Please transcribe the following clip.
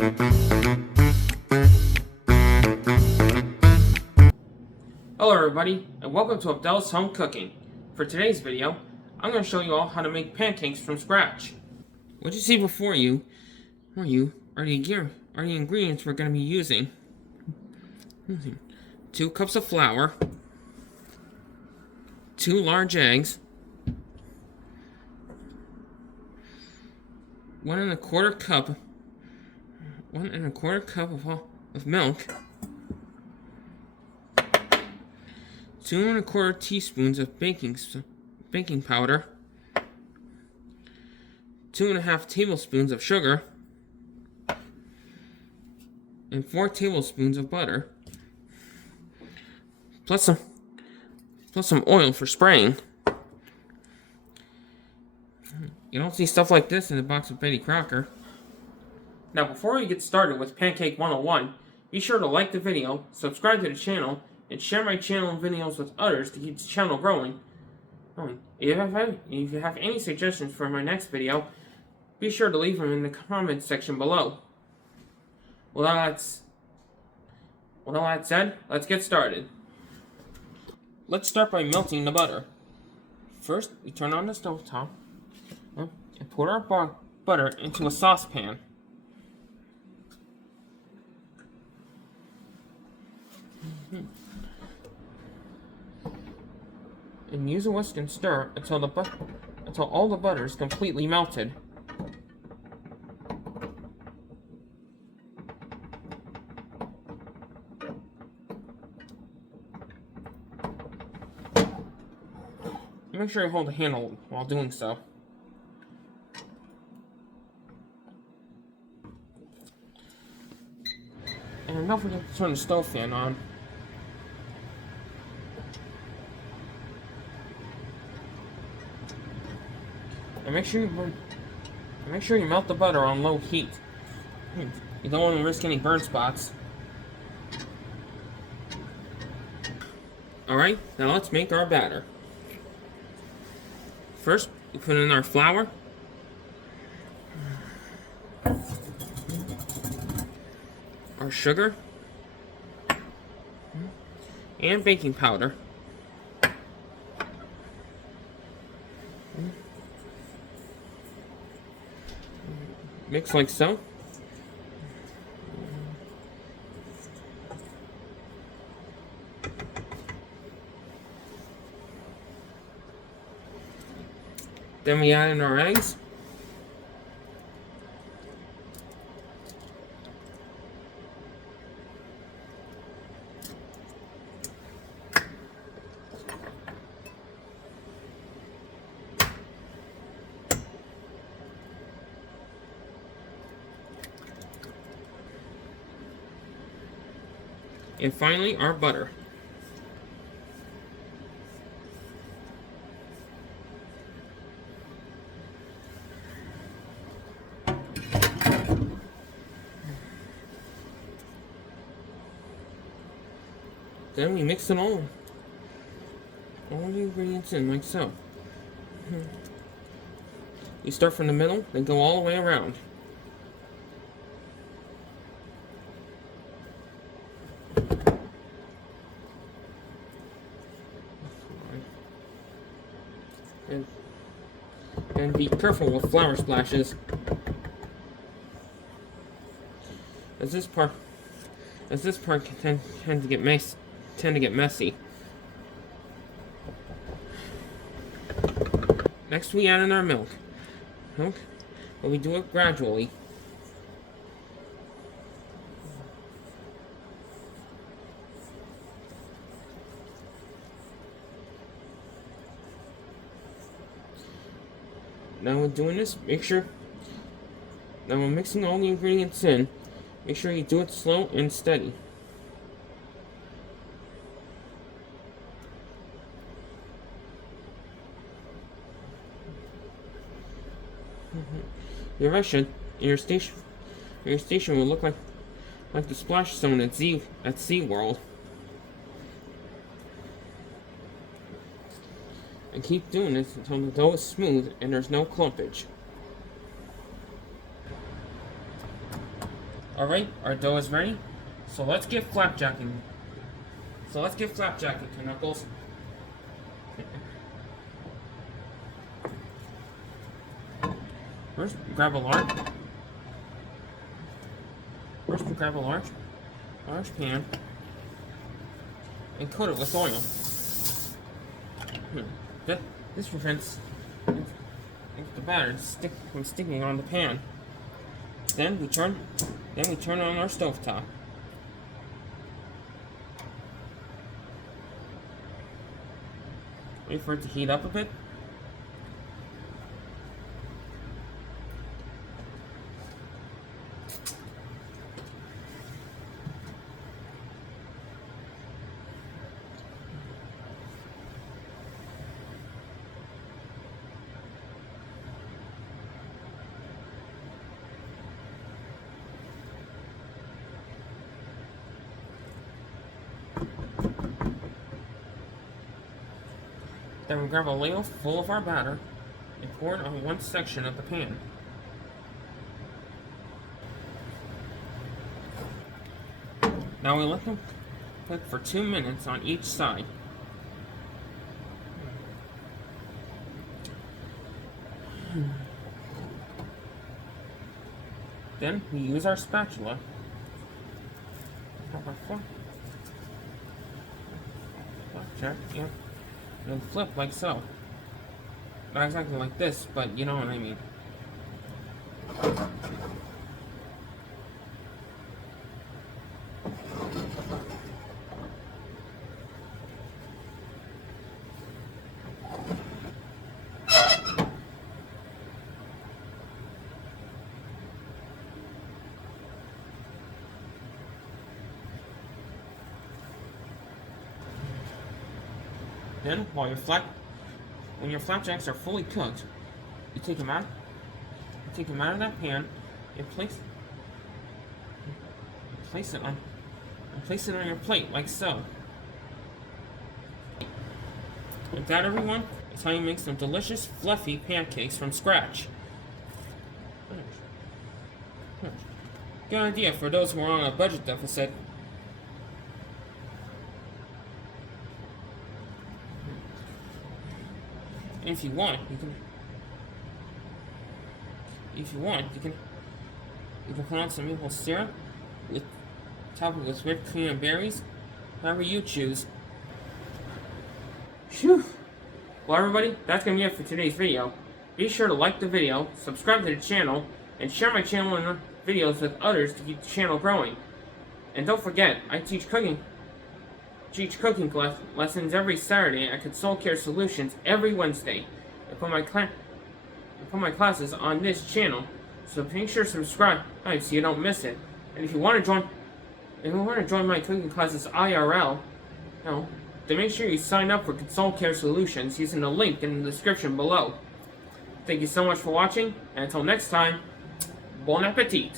Hello everybody, and welcome to Abdel's Home Cooking. For today's video, I'm going to show you all how to make pancakes from scratch. What you see before you are the ingredients we're going to be using. 2 cups of flour, 2 large eggs, 1¼ cup of milk, 2¼ teaspoons of baking powder, 2½ tablespoons of sugar, and 4 tablespoons of butter, plus some oil for spraying. You don't see stuff like this in a box of Betty Crocker. Now, before we get started with Pancake 101, be sure to like the video, subscribe to the channel, and share my channel and videos with others to keep the channel growing. If you have any suggestions for my next video, be sure to leave them in the comments section below. With all that said, let's get started. Let's start by melting the butter. First, we turn on the stove top and pour our butter into a saucepan. And use a whisk and stir until all the butter is completely melted. Make sure you hold the handle while doing so. And don't forget to turn the stove fan on. And make sure you melt the butter on low heat. You don't want to risk any burn spots. Alright, now let's make our batter. First, we put in our flour, our sugar, and baking powder. Mix like so. Then we add in our eggs. And finally, our butter. Then we mix it all the ingredients in like so. You start from the middle, then go all the way around. And be careful with flour splashes, as this part can tend to get messy. Next, we add in our milk, but we do it gradually. Now when doing this, when mixing all the ingredients in, make sure you do it slow and steady. Your station will look like the splash zone at SeaWorld. And keep doing this until the dough is smooth and there's no clumpage. Alright, our dough is ready. So let's get flapjacking. To Knuckles. First, grab a large pan and coat it with oil. This prevents the batter from sticking on the pan. Then we turn on our stovetop. Wait for it to heat up a bit. Then we grab a ladle full of our batter and pour it on one section of the pan. Now we let them cook for 2 minutes on each side. Then we use our spatula. Check, yeah. And flip like so. Not exactly like this, but you know what I mean. Then, when your flapjacks are fully cooked, you take them out of that pan and place it on your plate like so. And that, everyone, is how you make some delicious, fluffy pancakes from scratch. Good idea for those who are on a budget deficit. And if you want, you can put on some maple syrup top it with whipped cream and berries, however you choose. Phew! Well, everybody, that's gonna be it for today's video. Be sure to like the video, subscribe to the channel, and share my channel and videos with others to keep the channel growing. And don't forget, I teach cooking lessons every Saturday at Console Care Solutions every Wednesday. I put my classes on this channel, so make sure to subscribe so you don't miss it. And if you want to join my cooking classes IRL, then make sure you sign up for Console Care Solutions using the link in the description below. Thank you so much for watching, and until next time, bon appetit!